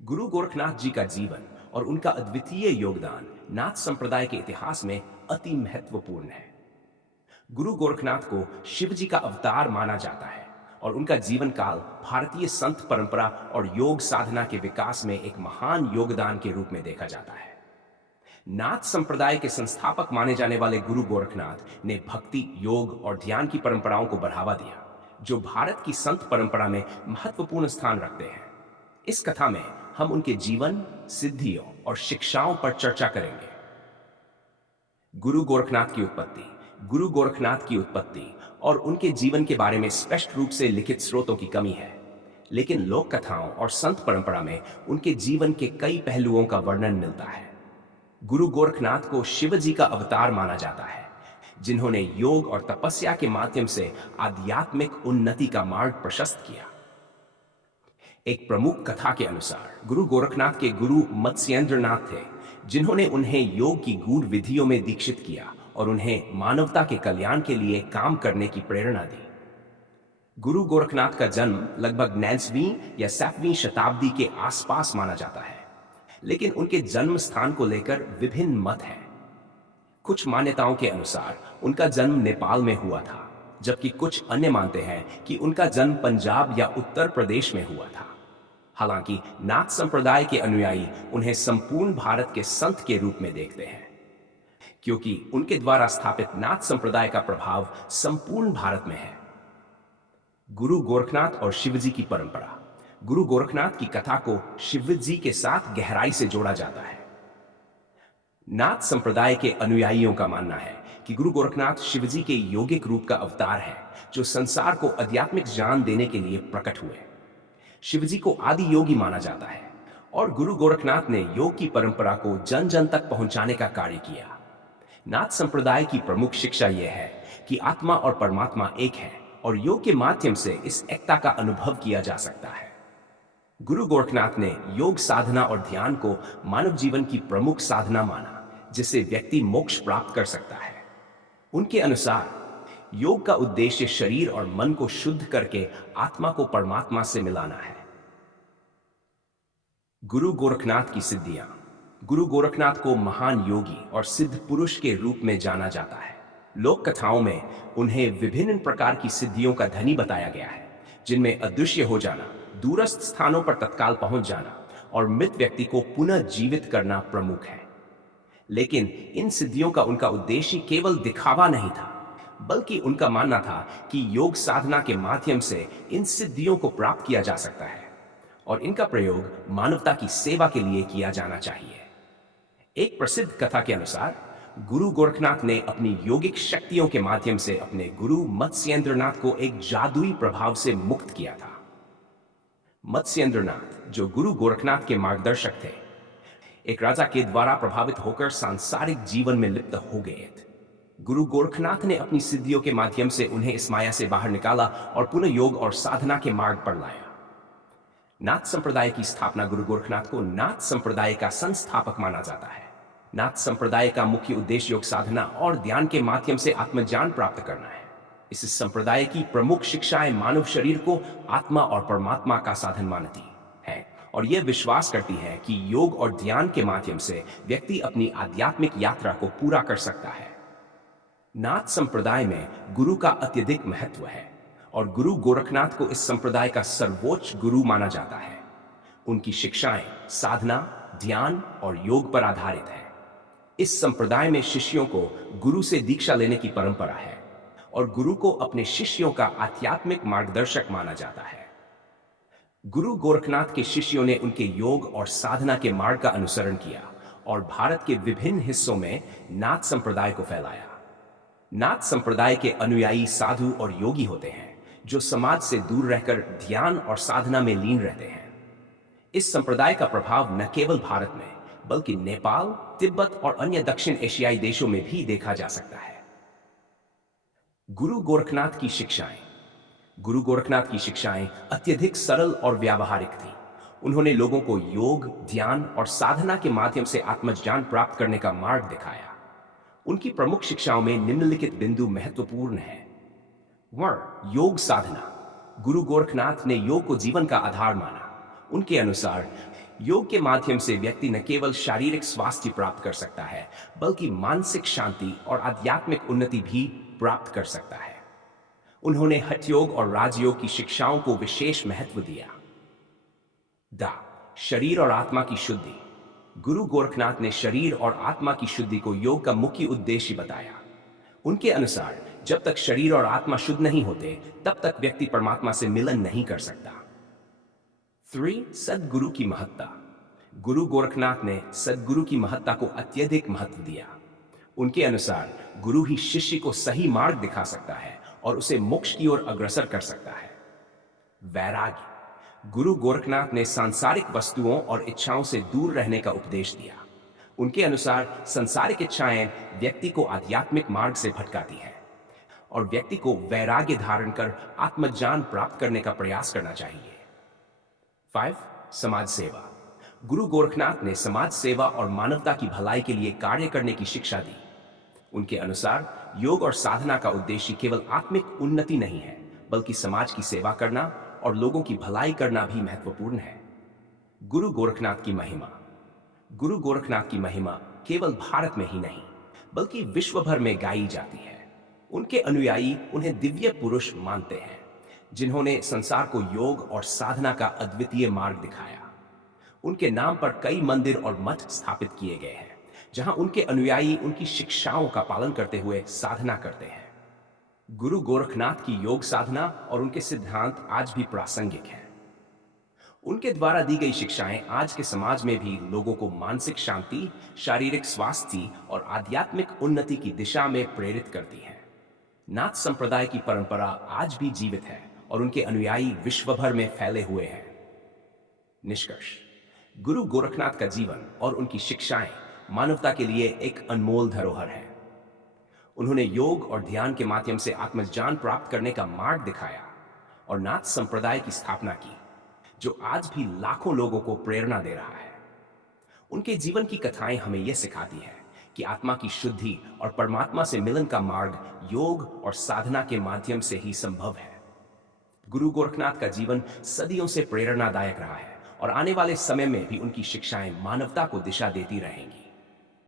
गुरु गोरखनाथ जी का जीवन और उनका अद्वितीय योगदान नाथ संप्रदाय के इतिहास में अति महत्वपूर्ण है। गुरु गोरखनाथ को शिव जी का अवतार माना जाता है और उनका जीवन काल भारतीय संत परंपरा और योग साधना के विकास में एक महान योगदान के रूप में देखा जाता है। नाथ संप्रदाय के संस्थापक माने जाने वाले गुरु गोरखनाथ ने भक्ति, योग और ध्यान की परंपराओं को बढ़ावा दिया, जो भारत की संत परंपरा में महत्वपूर्ण स्थान रखते हैं। इस कथा में हम उनके जीवन, सिद्धियों और शिक्षाओं पर चर्चा करेंगे। गुरु गोरखनाथ की उत्पत्ति। गुरु गोरखनाथ की उत्पत्ति और उनके जीवन के बारे में स्पष्ट रूप से लिखित स्रोतों की कमी है, लेकिन लोक कथाओं और संत परंपरा में उनके जीवन के कई पहलुओं का वर्णन मिलता है। गुरु गोरखनाथ को शिव जी का अवतार माना जाता है, जिन्होंने योग और तपस्या के माध्यम से आध्यात्मिक उन्नति का मार्ग प्रशस्त किया। एक प्रमुख कथा के अनुसार गुरु गोरखनाथ के गुरु मत्स्येंद्रनाथ थे, जिन्होंने उन्हें योग की गूढ़ विधियों में दीक्षित किया और उन्हें मानवता के कल्याण के लिए काम करने की प्रेरणा दी। गुरु गोरखनाथ का जन्म लगभग 9वीं या 7वीं शताब्दी के आसपास माना जाता है, लेकिन उनके जन्म स्थान को लेकर विभिन्न मत हैं। कुछ मान्यताओं के अनुसार उनका जन्म नेपाल में हुआ था, जबकि कुछ अन्य मानते हैं कि उनका जन्म पंजाब या उत्तर प्रदेश में हुआ था। हालांकि नाथ संप्रदाय के अनुयायी उन्हें संपूर्ण भारत के संत के रूप में देखते हैं, क्योंकि उनके द्वारा स्थापित नाथ संप्रदाय का प्रभाव संपूर्ण भारत में है। गुरु गोरखनाथ और शिवजी की परंपरा। गुरु गोरखनाथ की कथा को शिवजी के साथ गहराई से जोड़ा जाता है। नाथ संप्रदाय के अनुयायियों का मानना है कि गुरु गोरखनाथ शिवजी के योगिक रूप का अवतार है, जो संसार को आध्यात्मिक ज्ञान देने के लिए प्रकट हुए। शिवजी को आदि योगी माना जाता है और गुरु गोरखनाथ ने योग की परंपरा को जन जन तक पहुंचाने का कार्य किया। नाथ संप्रदाय की प्रमुख शिक्षा यह है कि आत्मा और परमात्मा एक है और योग के माध्यम से इस एकता का अनुभव किया जा सकता है। गुरु गोरखनाथ ने योग साधना और ध्यान को मानव जीवन की प्रमुख साधना माना, जिससे व्यक्ति मोक्ष प्राप्त कर सकता है। उनके अनुसार योग का उद्देश्य शरीर और मन को शुद्ध करके आत्मा को परमात्मा से मिलाना है। गुरु गोरखनाथ की सिद्धियां। गुरु गोरखनाथ को महान योगी और सिद्ध पुरुष के रूप में जाना जाता है। लोक कथाओं में उन्हें विभिन्न प्रकार की सिद्धियों का धनी बताया गया है, जिनमें अदृश्य हो जाना, दूरस्थ स्थानों पर तत्काल पहुंच जाना और मृत व्यक्ति को पुनः जीवित करना प्रमुख है। लेकिन इन सिद्धियों का उनका उद्देश्य केवल दिखावा नहीं था, बल्कि उनका मानना था कि योग साधना के माध्यम से इन सिद्धियों को प्राप्त किया जा सकता है और इनका प्रयोग मानवता की सेवा के लिए किया जाना चाहिए। एक प्रसिद्ध कथा के अनुसार गुरु गोरखनाथ ने अपनी योगिक शक्तियों के माध्यम से अपने गुरु मत्स्येंद्रनाथ को एक जादुई प्रभाव से मुक्त किया था। मत्स्येंद्रनाथ, जो गुरु गोरखनाथ के मार्गदर्शक थे, एक राजा के द्वारा प्रभावित होकर सांसारिक जीवन में लिप्त हो गए थे। गुरु गोरखनाथ ने अपनी सिद्धियों के माध्यम से उन्हें इस माया से बाहर निकाला और पुनः योग और साधना के मार्ग पर लाया। नाथ संप्रदाय की स्थापना। गुरु गोरखनाथ को नाथ संप्रदाय का संस्थापक माना जाता है। नाथ संप्रदाय का मुख्य उद्देश्य योग साधना और ध्यान के माध्यम से आत्मज्ञान प्राप्त करना है। इस संप्रदाय की प्रमुख शिक्षाएं मानव शरीर को आत्मा और परमात्मा का साधन मानती है और यह विश्वास करती है कि योग और ध्यान के माध्यम से व्यक्ति अपनी आध्यात्मिक यात्रा को पूरा कर सकता है। नाथ संप्रदाय में गुरु का अत्यधिक महत्व है और गुरु गोरखनाथ को इस संप्रदाय का सर्वोच्च गुरु माना जाता है। उनकी शिक्षाएं साधना, ध्यान और योग पर आधारित है। इस संप्रदाय में शिष्यों को गुरु से दीक्षा लेने की परंपरा है और गुरु को अपने शिष्यों का आध्यात्मिक मार्गदर्शक माना जाता है। गुरु गोरखनाथ के शिष्यों ने उनके योग और साधना के मार्ग का अनुसरण किया और भारत के विभिन्न हिस्सों में नाथ संप्रदाय को फैलाया। नाथ संप्रदाय के अनुयायी साधु और योगी होते हैं, जो समाज से दूर रहकर ध्यान और साधना में लीन रहते हैं। इस संप्रदाय का प्रभाव न केवल भारत में, बल्कि नेपाल, तिब्बत और अन्य दक्षिण एशियाई देशों में भी देखा जा सकता है। गुरु गोरखनाथ की शिक्षाएं। गुरु गोरखनाथ की शिक्षाएं अत्यधिक सरल और व्यावहारिक थी। उन्होंने लोगों को योग, ध्यान और साधना के माध्यम से आत्मज्ञान प्राप्त करने का मार्ग दिखाया। उनकी प्रमुख शिक्षाओं में निम्नलिखित बिंदु महत्वपूर्ण हैं। योग साधना। गुरु गोरखनाथ ने योग को जीवन का आधार माना। उनके अनुसार योग के माध्यम से व्यक्ति न केवल शारीरिक स्वास्थ्य प्राप्त कर सकता है, बल्कि मानसिक शांति और आध्यात्मिक उन्नति भी प्राप्त कर सकता है। उन्होंने हठ योग और राजयोग की शिक्षाओं को विशेष महत्व दिया। दा शरीर और आत्मा की शुद्धि। गुरु गोरखनाथ ने शरीर और आत्मा की शुद्धि को योग का मुख्य उद्देश्य बताया। उनके अनुसार जब तक शरीर और आत्मा शुद्ध नहीं होते, तब तक व्यक्ति परमात्मा से मिलन नहीं कर सकता। 3. सद्गुरु की महत्ता। गुरु गोरखनाथ ने सद्गुरु की महत्ता को अत्यधिक महत्व दिया। उनके अनुसार गुरु ही शिष्य को सही मार्ग दिखा सकता है और उसे मोक्ष की ओर अग्रसर कर सकता है। वैराग्य। गुरु गोरखनाथ ने सांसारिक वस्तुओं और इच्छाओं से दूर रहने का उपदेश दिया। उनके अनुसार सांसारिक इच्छाएं व्यक्ति को आध्यात्मिक मार्ग से भटकाती है और व्यक्ति को वैराग्य धारण कर आत्मज्ञान प्राप्त करने का प्रयास करना चाहिए। 5. समाज सेवा। गुरु गोरखनाथ ने समाज सेवा और मानवता की भलाई के लिए कार्य करने की शिक्षा दी। उनके अनुसार योग और साधना का उद्देश्य केवल आत्मिक उन्नति नहीं है, बल्कि समाज की सेवा करना और लोगों की भलाई करना भी महत्वपूर्ण है। गुरु गोरखनाथ की महिमा। गुरु गोरखनाथ की महिमा केवल भारत में ही नहीं, बल्कि विश्व भर में गाई जाती है। उनके अनुयायी उन्हें दिव्य पुरुष मानते हैं, जिन्होंने संसार को योग और साधना का अद्वितीय मार्ग दिखाया। उनके नाम पर कई मंदिर और मठ स्थापित किए गए हैं, जहां उनके अनुयायी उनकी शिक्षाओं का पालन करते हुए साधना करते हैं। गुरु गोरखनाथ की योग साधना और उनके सिद्धांत आज भी प्रासंगिक हैं। उनके द्वारा दी गई शिक्षाएं आज के समाज में भी लोगों को मानसिक शांति, शारीरिक स्वास्थ्य और आध्यात्मिक उन्नति की दिशा में प्रेरित करती हैं। नाथ संप्रदाय की परंपरा आज भी जीवित है और उनके अनुयायी विश्व भर में फैले हुए हैं। निष्कर्ष। गुरु गोरखनाथ का जीवन और उनकी शिक्षाएं मानवता के लिए एक अनमोल धरोहर है। उन्होंने योग और ध्यान के माध्यम से आत्मज्ञान प्राप्त करने का मार्ग दिखाया और नाथ संप्रदाय की स्थापना की, जो आज भी लाखों लोगों को प्रेरणा दे रहा है। उनके जीवन की कथाएं हमें यह सिखाती हैं कि आत्मा की शुद्धि और परमात्मा से मिलन का मार्ग योग और साधना के माध्यम से ही संभव है। गुरु गोरखनाथ का जीवन सदियों से प्रेरणादायक रहा है और आने वाले समय में भी उनकी शिक्षाएं मानवता को दिशा देती रहेंगी।